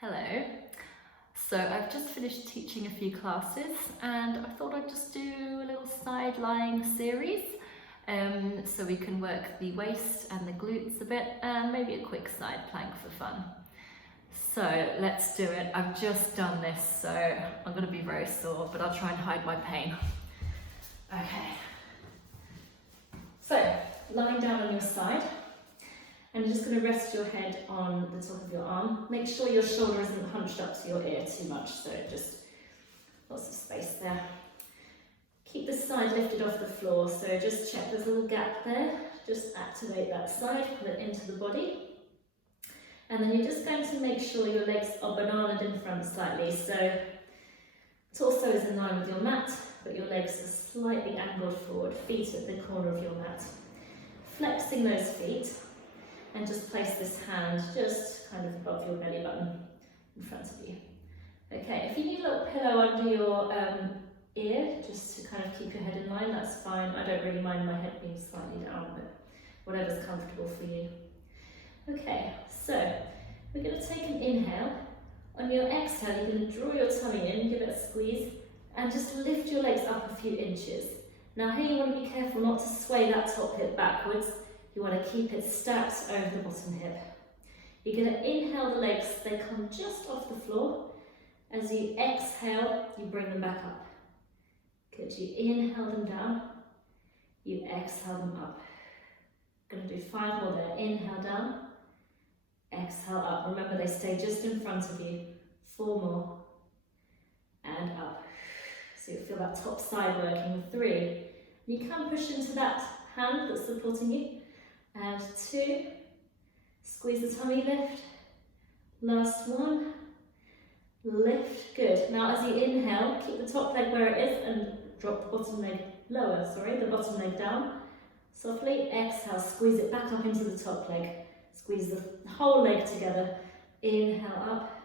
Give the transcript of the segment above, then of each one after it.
Hello. So I've just finished teaching a few classes and I thought I'd just do a little side lying series so we can work the waist and the glutes a bit and maybe a quick side plank for fun. So let's do it. I've just done this, so I'm going to be very sore, but I'll try and hide my pain. Okay. So lying down on your side. And you're just going to rest your head on the top of your arm. Make sure your shoulder isn't hunched up to your ear too much, so just lots of space there. Keep the side lifted off the floor, so just check there's a little gap there. Just activate that side, pull it into the body. And then you're just going to make sure your legs are bananaed in front slightly, so torso is in line with your mat, but your legs are slightly angled forward, feet at the corner of your mat. Flexing those feet. And just place this hand just kind of above your belly button in front of you. Okay, if you need a little pillow under your ear, just to kind of keep your head in line, that's fine. I don't really mind my head being slightly down, but whatever's comfortable for you. Okay, so we're going to take an inhale. On your exhale, you're going to draw your tummy in, give it a squeeze, and just lift your legs up a few inches. Now here you want to be careful not to sway that top hip backwards. You want to keep it stacked over the bottom hip. You're going to inhale the legs, they come just off the floor. As you exhale, you bring them back up. Good, you inhale them down, you exhale them up. Going to do 5 more there. Inhale down, exhale up. Remember they stay just in front of you. 4 more, and up. So you feel that top side working. 3. You can push into that hand that's supporting you. And 2, squeeze the tummy, lift, last 1, lift, good. Now as you inhale, keep the top leg where it is and drop the bottom leg lower, the bottom leg down. Softly, exhale, squeeze it back up into the top leg. Squeeze the whole leg together, inhale up,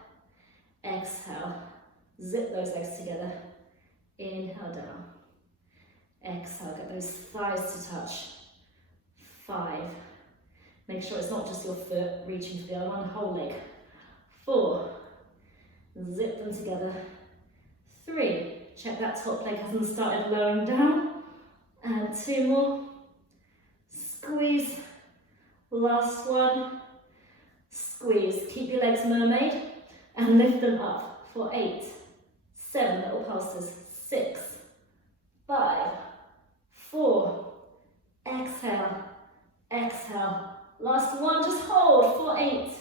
exhale, zip those legs together, inhale down, exhale, get those thighs to touch. 5. Make sure it's not just your foot reaching for the other one, whole leg. 4. Zip them together. 3. Check that top leg hasn't started lowering down. And 2 more. Squeeze. Last 1. Squeeze. Keep your legs mermaid and lift them up for 8, 7 little pulses. 6, 5, 4. Exhale. Exhale, last 1, just hold for 8,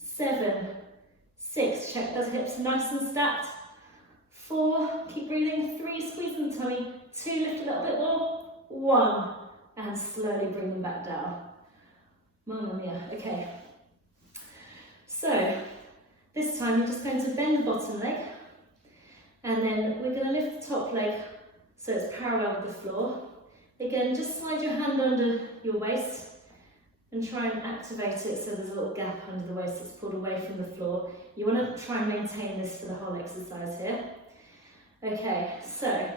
7, 6, check those hips nice and stacked. 4, keep breathing. 3, squeeze the tummy. 2, lift a little bit more. 1, and slowly bring them back down. Mamma mia, okay. So, this time we're just going to bend the bottom leg, and then we're going to lift the top leg so it's parallel with the floor. Again, just slide your hand under your waist and try and activate it so there's a little gap under the waist that's pulled away from the floor. You want to try and maintain this for the whole exercise here. Okay, so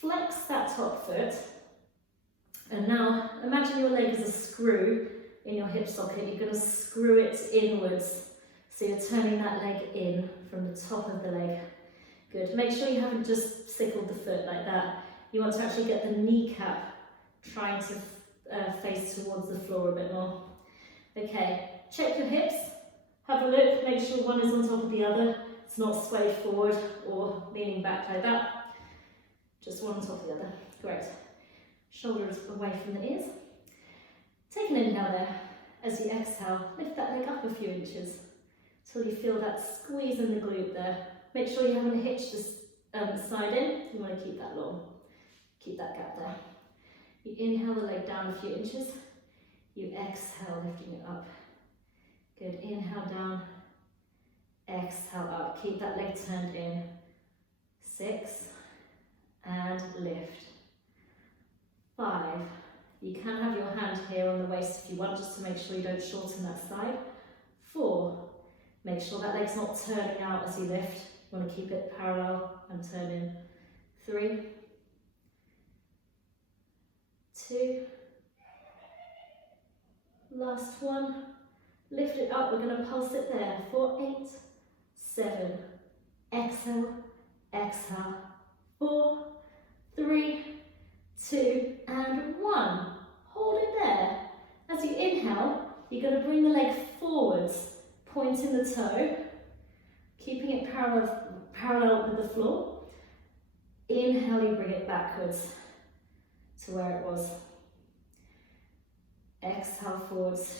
flex that top foot, and now imagine your leg is a screw in your hip socket. You're going to screw it inwards, so you're turning that leg in from the top of the leg. Good, make sure you haven't just sickled the foot like that. You want to actually get the kneecap trying to face towards the floor a bit more. Okay, check your hips, have a look, make sure one is on top of the other. It's not swayed forward or leaning back like that. Just one on top of the other. Great. Shoulders away from the ears. Take an inhale there. As you exhale, lift that leg up a few inches till you feel that squeeze in the glute there. Make sure you haven't hitched the side in. You want to keep that long. Keep that gap there. You inhale the leg down a few inches. You exhale, lifting it up. Good. Inhale down. Exhale up. Keep that leg turned in. 6. And lift. 5. You can have your hand here on the waist if you want, just to make sure you don't shorten that side. 4. Make sure that leg's not turning out as you lift. You want to keep it parallel and turn in. 3. 2, last 1, lift it up, we're going to pulse it there for 8, 7, exhale, exhale, 4, 3, 2, and 1. Hold it there. As you inhale, you're going to bring the leg forwards, pointing the toe, keeping it parallel with the floor. Inhale, you bring it backwards to where it was. Exhale forwards.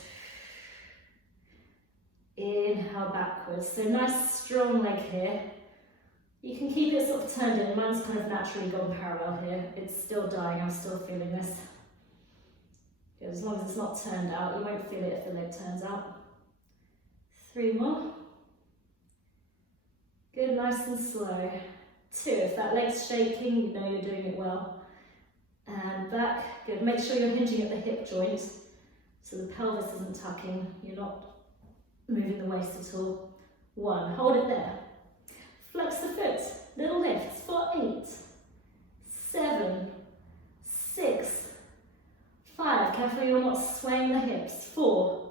Inhale backwards. So nice strong leg here. You can keep it sort of turned in. Mine's kind of naturally gone parallel here. It's still dying, I'm still feeling this. Good. As long as it's not turned out, you won't feel it if the leg turns out. 3 more. Good, nice and slow. 2, if that leg's shaking, you know you're doing it well. And back, good. Make sure you're hinging at the hip joint, so the pelvis isn't tucking, you're not moving the waist at all. 1, hold it there. Flex the foot, little lifts for 8, 7, 6, 5, careful you're not swaying the hips. 4,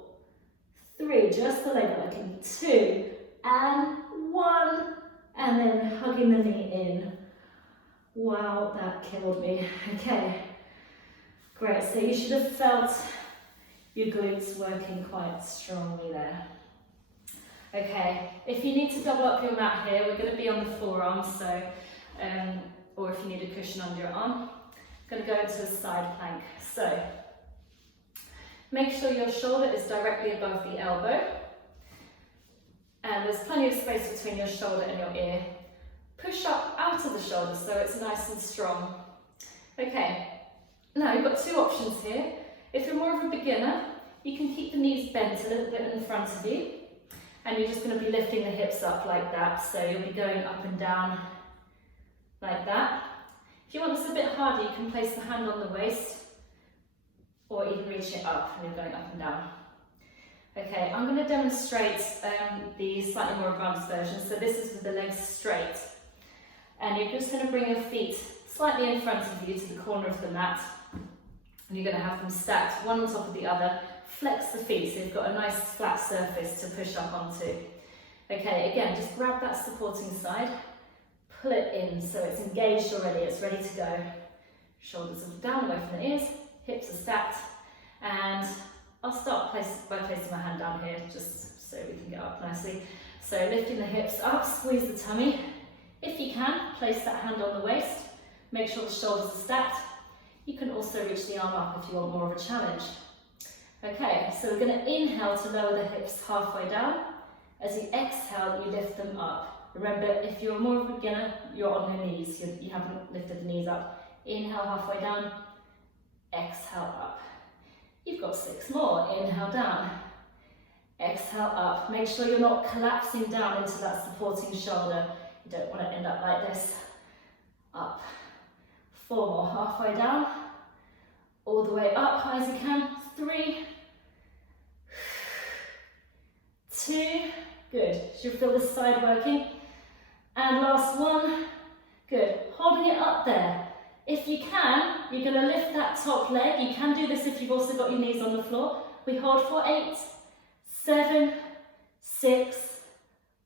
3, just the leg working. 2, and 1, and then hugging the knee in. Wow, that killed me. Okay, great. So you should have felt your glutes working quite strongly there. Okay, if you need to double up your mat here, we're going to be on the forearms, so, or if you need a cushion under your arm. I'm going to go into a side plank. So, make sure your shoulder is directly above the elbow, and there's plenty of space between your shoulder and your ear. Push up out of the shoulder so it's nice and strong. Okay, now you've got 2 options here. If you're more of a beginner, you can keep the knees bent a little bit in front of you, and you're just going to be lifting the hips up like that, so you'll be going up and down like that. If you want this a bit harder, you can place the hand on the waist, or even reach it up and you're going up and down. Okay, I'm going to demonstrate the slightly more advanced version. So this is with the legs straight, and you're just going to bring your feet slightly in front of you to the corner of the mat, and you're going to have them stacked one on top of the other. Flex the feet so you've got a nice flat surface to push up onto. Okay, again, just grab that supporting side, pull it in so it's engaged already, it's ready to go. Shoulders are down away from the ears, hips are stacked, and I'll start by placing my hand down here just so we can get up nicely. So lifting the hips up, squeeze the tummy. If you can, place that hand on the waist, make sure the shoulders are stacked. You can also reach the arm up if you want more of a challenge. Okay, so we're going to inhale to lower the hips halfway down. As you exhale, you lift them up. Remember, if you're more of a beginner, you're on your knees. You haven't lifted the knees up. Inhale halfway down, exhale up. You've got 6 more. Inhale down, exhale up. Make sure you're not collapsing down into that supporting shoulder. You don't want to end up like this. Up. 4 more. Halfway down, all the way up, high as you can. 3, 2, good. Should feel this side working. And last one, good. Holding it up there. If you can, you're going to lift that top leg. You can do this if you've also got your knees on the floor. We hold for 8, 7, 6,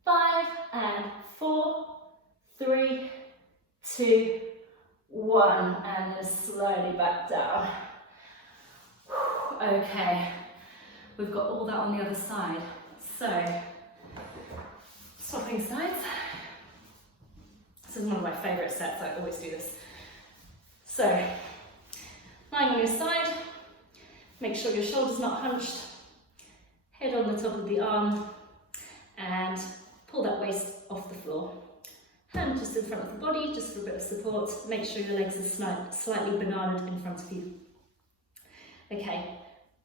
5, and 4, 3, 2, 1, and then slowly back down. Okay, we've got all that on the other side. So, swapping sides. This is one of my favourite sets, I always do this. So, lying on your side, make sure your shoulder's not hunched, head on the top of the arm, and pull that waist off the floor. Hand just in front of the body, just for a bit of support. Make sure your legs are slightly bananaed in front of you. Okay,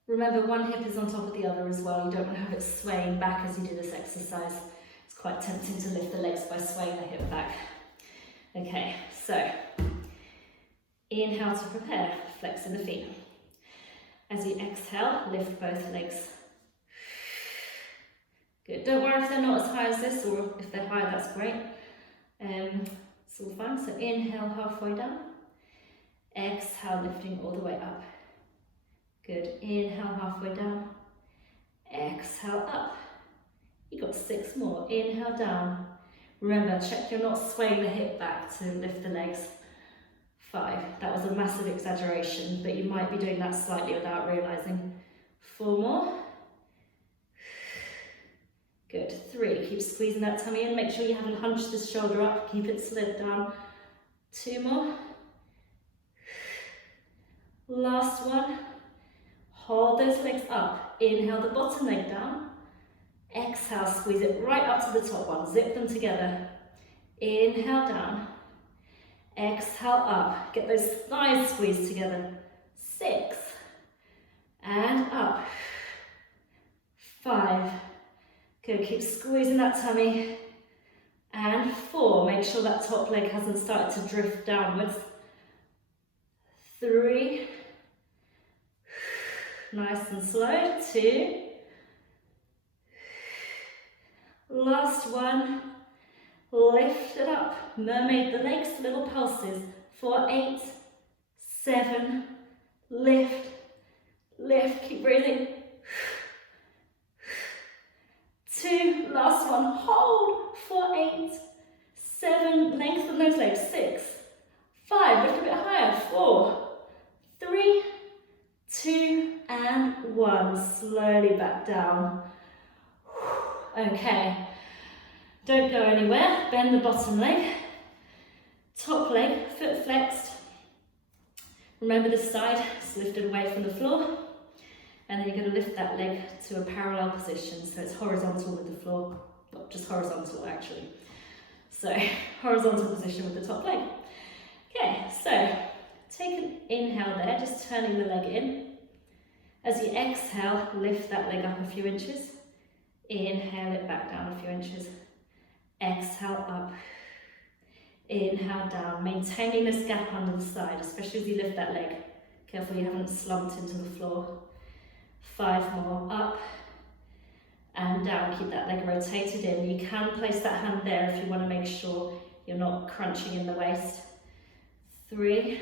remember one hip is on top of the other as well. You don't want to have it swaying back as you do this exercise. It's quite tempting to lift the legs by swaying the hip back. Okay, so inhale to prepare, flexing the feet. As you exhale, lift both legs. Good, don't worry if they're not as high as this, or if they're higher, that's great. It's all fine. So inhale halfway down, exhale lifting all the way up. Good, inhale halfway down, exhale up, You got 6 more. Inhale down. Remember, check you're not swaying the hip back to lift the legs. 5. That was a massive exaggeration, but you might be doing that slightly without realizing. 4 more. Good. 3. Keep squeezing that tummy in. Make sure you haven't hunched the shoulder up. Keep it slid down. 2 more. Last one. Hold those legs up. Inhale the bottom leg down. Exhale, squeeze it right up to the top one. Zip them together. Inhale down. Exhale up. Get those thighs squeezed together. 6. And up. 5. Good. Keep squeezing that tummy. And 4. Make sure that top leg hasn't started to drift downwards. 3. Nice and slow. 2. Last one. Lift it up. Mermaid the legs, little pulses. 4, 8, 7. Lift. Lift. Keep breathing. 2. Last one. Hold. 4, 8, 7. Lengthen those legs. 6, 5. Lift a bit higher. 4, 3, 2, and 1. Slowly back down. Okay. Don't go anywhere. Bend the bottom leg. Top leg, foot flexed. Remember this side is lifted away from the floor. And then you're going to lift that leg to a parallel position, so it's horizontal with the floor. Not just horizontal, actually. So, horizontal position with the top leg. Okay, so take an inhale there, just turning the leg in. As you exhale, lift that leg up a few inches. Inhale it back down a few inches. Exhale up. Inhale down, maintaining this gap under the side, especially as you lift that leg. Careful you haven't slumped into the floor. 5 more, up and down. Keep that leg rotated in. You can place that hand there if you want to make sure you're not crunching in the waist. 3,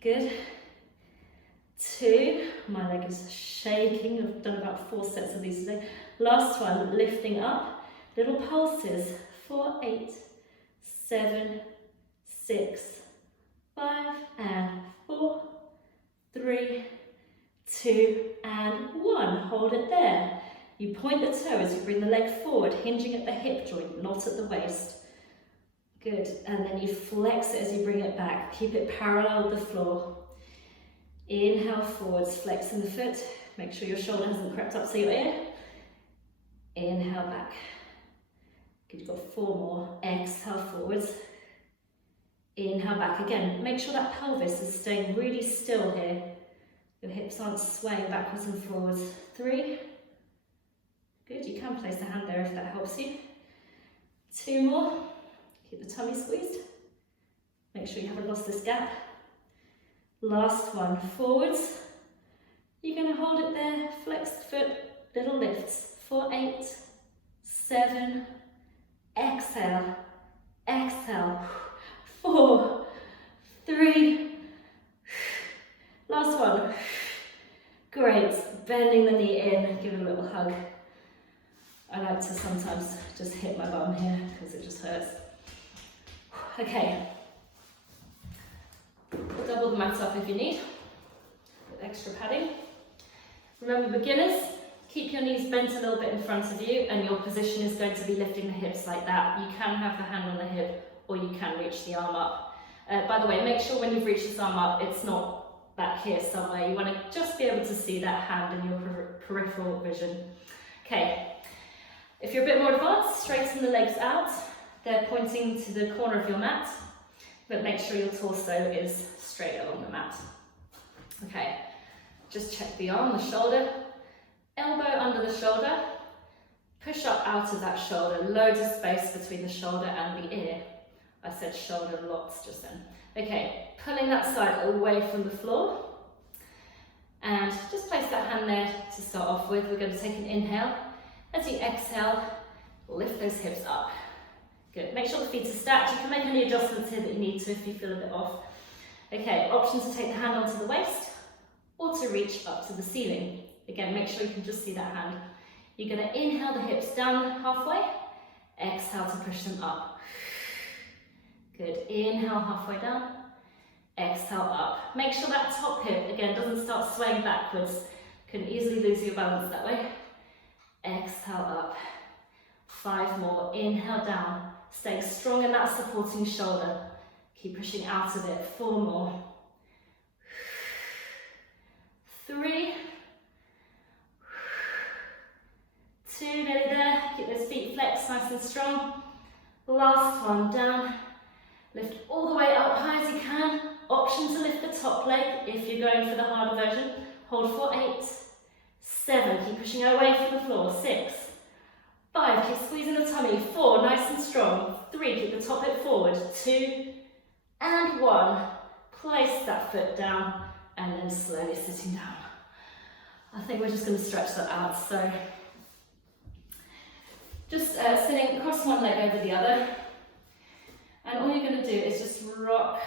good. 2, my leg is shaking. I've done about 4 sets of these today. Last one, lifting up, little pulses. 4, 8, 7, 6, 5, and 4, 3, 2, and 1. Hold it there. You point the toe as you bring the leg forward, hinging at the hip joint, not at the waist. Good. And then you flex it as you bring it back. Keep it parallel with the floor. Inhale forwards, flexing the foot. Make sure your shoulder hasn't crept up to your ear. Inhale back. Good, you've got 4 more. Exhale forwards. Inhale back again. Make sure that pelvis is staying really still here. Your hips aren't swaying backwards and forwards. 3. Good, you can place a hand there if that helps you. 2 more. Keep the tummy squeezed. Make sure you haven't lost this gap. Last one, forwards. You're going to hold it there, flex the foot, little lifts. 4, 8, 7, exhale, exhale. 4, 3, last one. Great, bending the knee in, give it a little hug. I like to sometimes just hit my bum here because it just hurts. Okay. Double the mat up if you need, with extra padding. Remember beginners, keep your knees bent a little bit in front of you and your position is going to be lifting the hips like that. You can have the hand on the hip or you can reach the arm up. By the way, make sure when you've reached this arm up, it's not back here somewhere. You want to just be able to see that hand in your peripheral vision. Okay, if you're a bit more advanced, straighten the legs out. They're pointing to the corner of your mat. But make sure your torso is straight along the mat. Okay, just check the arm, the shoulder, elbow under the shoulder, push up out of that shoulder, loads of space between the shoulder and the ear. I said shoulder lots just then. Okay, pulling that side away from the floor, and just place that hand there to start off with. We're going to take an inhale. As you exhale, lift those hips up. Good. Make sure the feet are stacked. You can make any adjustments here that you need to if you feel a bit off. Okay, option to take the hand onto the waist or to reach up to the ceiling. Again, make sure you can just see that hand You're going to inhale the hips down halfway, exhale to push them up. Good, inhale halfway down, exhale up. Make sure that top hip, again, doesn't start swaying backwards. Can easily lose your balance that way. Exhale up. 5 more, inhale down. Staying strong in that supporting shoulder. Keep pushing out of it. 4 more. 3. 2, nearly there. Keep those feet flexed, nice and strong. Last one, down. Lift all the way up high as you can. Option to lift the top leg if you're going for the harder version. Hold for 8. 7, keep pushing away from the floor. 6. 5, keep squeezing the tummy. 4, nice and strong. 3, keep the top hip forward. 2, and 1. Place that foot down, and then slowly sitting down. I think we're just going to stretch that out. So, just sitting across one leg over the other. And all you're going to do is just rock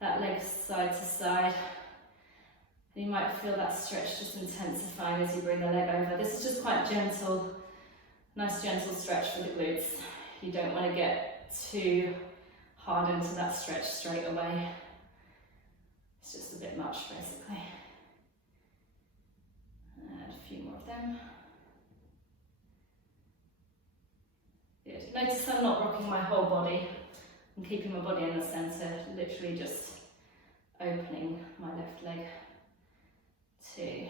that leg side to side. And you might feel that stretch just intensifying as you bring the leg over. This is just quite gentle, nice gentle stretch for the glutes. You don't want to get too hard into that stretch straight away. It's just a bit much basically. And a few more of them. Good. Notice I'm not rocking my whole body. I'm keeping my body in the centre, literally just opening my left leg. 2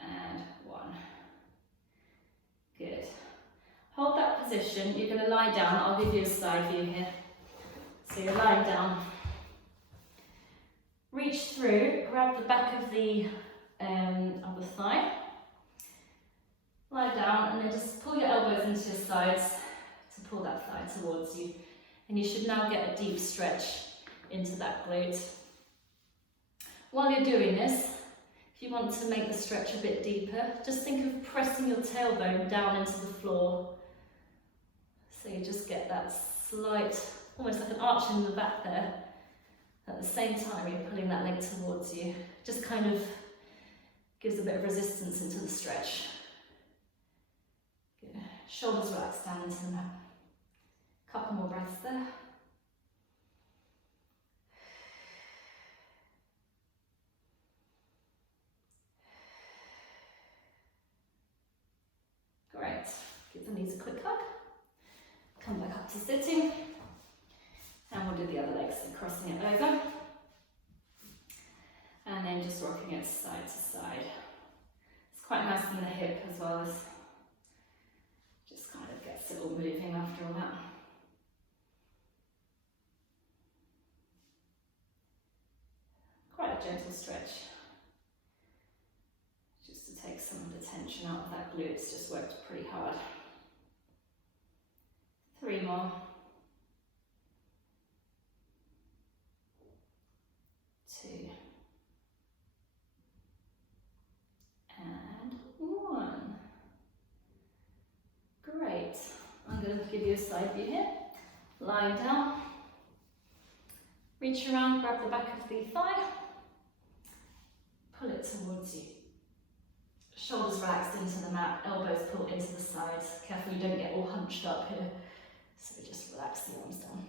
and 1. Good. Hold that position. You're going to lie down. I'll give you a side view here. So you're lying down. Reach through. Grab the back of the thigh. Lie down and then just pull your elbows into your sides to pull that thigh towards you. And you should now get a deep stretch into that glute. While you're doing this, if you want to make the stretch a bit deeper, just think of pressing your tailbone down into the floor. So you just get that slight, almost like an arch in the back there. At the same time, you're pulling that leg towards you. Just kind of gives a bit of resistance into the stretch. Good. Shoulders relaxed down into the mat. Couple more breaths there. Great. Give the knees a quick hug. Come back up to sitting. And we'll do the other leg, so crossing it over. And then just rocking it side to side. It's quite nice in the hip as well as just kind of gets it all moving after all that. Quite a gentle stretch. Just to take some of the tension out of that glute. It's just worked pretty hard. 3 more. 2 and 1. Great. I'm going to give you a side view here. Lie down. Reach around, grab the back of the thigh. Pull it towards you. Shoulders relaxed into the mat, elbows pulled into the sides. Careful you don't get all hunched up here. So just relax the arms down.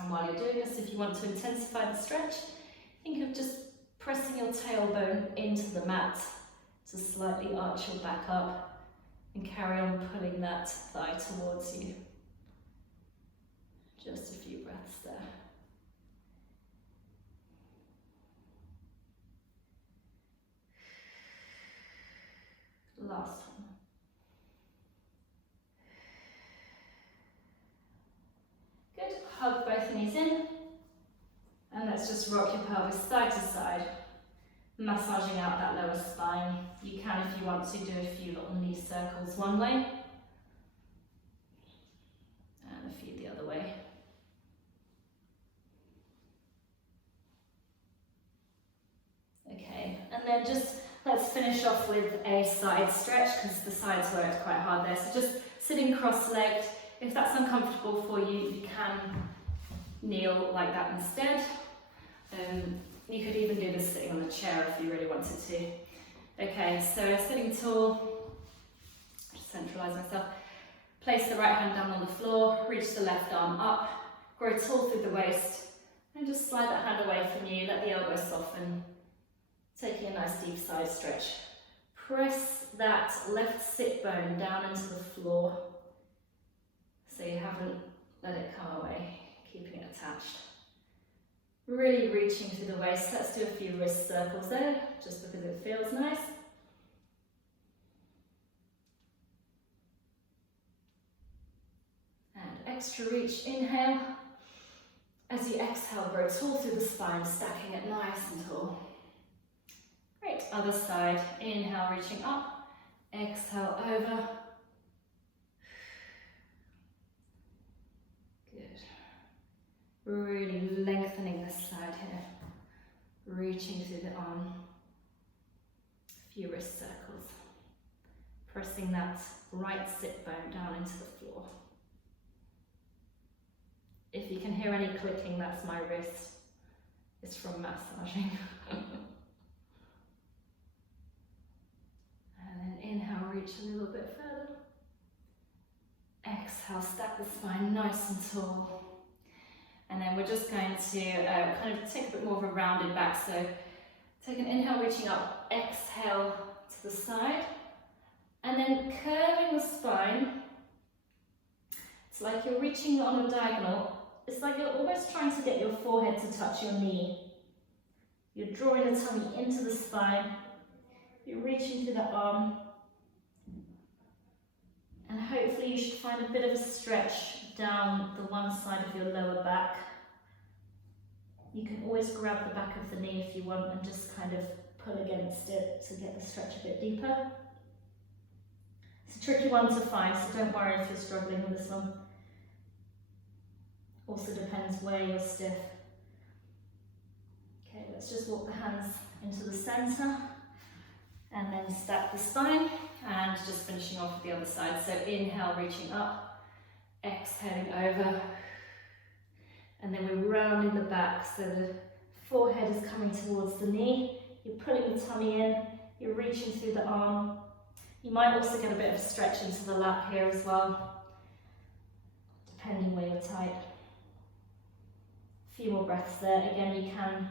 And while you're doing this, if you want to intensify the stretch, think of just pressing your tailbone into the mat to slightly arch your back up and carry on pulling that thigh towards you. Just a few breaths there. Last one. Good. Hug both knees in. And let's just rock your pelvis side to side, massaging out that lower spine. You can, if you want to, do a few little knee circles one way and a few the other way. Okay, and then just let's finish off with a side stretch because the sides worked quite hard there. So just sitting cross-legged. If that's uncomfortable for you, you can kneel like that instead. You could even do this sitting on the chair if you really wanted to. Okay, so sitting tall, just centralise myself. Place the right hand down on the floor, reach the left arm up, grow tall through the waist, and just slide that hand away from you, let the elbow soften, taking a nice deep side stretch. Press that left sit bone down into the floor so you haven't let it come away, keeping it attached. Really reaching through the waist. Let's do a few wrist circles there, just because it feels nice. And extra reach, inhale. As you exhale, grow tall through the spine, stacking it nice and tall. Great, other side. Inhale, reaching up. Exhale, over. Good. Really lengthening this side here. Reaching through the arm. A few wrist circles. Pressing that right sit bone down into the floor. If you can hear any clicking, that's my wrist. It's from massaging. And then inhale, reach a little bit further. Exhale, stack the spine nice and tall. And then we're just going to kind of take a bit more of a rounded back. So take an inhale, reaching up, exhale to the side. And then curving the spine. It's like you're reaching on a diagonal. It's like you're almost trying to get your forehead to touch your knee. You're drawing the tummy into the spine. You're reaching through the arm. And hopefully you should find a bit of a stretch down the one side of your lower back. You can always grab the back of the knee if you want and just kind of pull against it to get the stretch a bit deeper. It's a tricky one to find, so don't worry if you're struggling with this one. Also depends where you're stiff. Okay, let's just walk the hands into the center and then stack the spine and just finishing off with the other side. So inhale, reaching up, exhaling over, and then we're rounding the back so the forehead is coming towards the knee. You're pulling the tummy in, you're reaching through the arm. You might also get a bit of a stretch into the lap here as well, depending where you're tight. A few more breaths there. Again, you can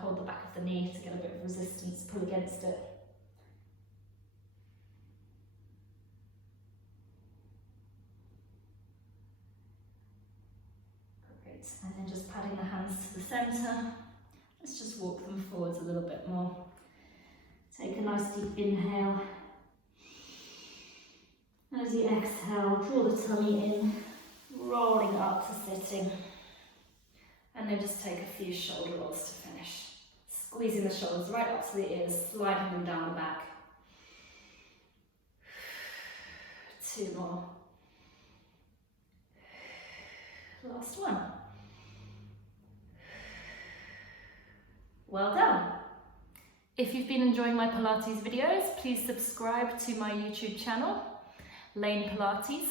hold the back of the knee to get a bit of resistance, pull against it. Great, and then just patting the hands to the centre. Let's just walk them forwards a little bit more. Take a nice deep inhale. As you exhale, draw the tummy in, rolling up to sitting. And then just take a few shoulder rolls to finish. Squeezing the shoulders right up to the ears, sliding them down the back. 2 more. Last one. Well done. If you've been enjoying my Pilates videos, please subscribe to my YouTube channel, Lane Pilates,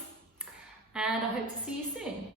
and I hope to see you soon.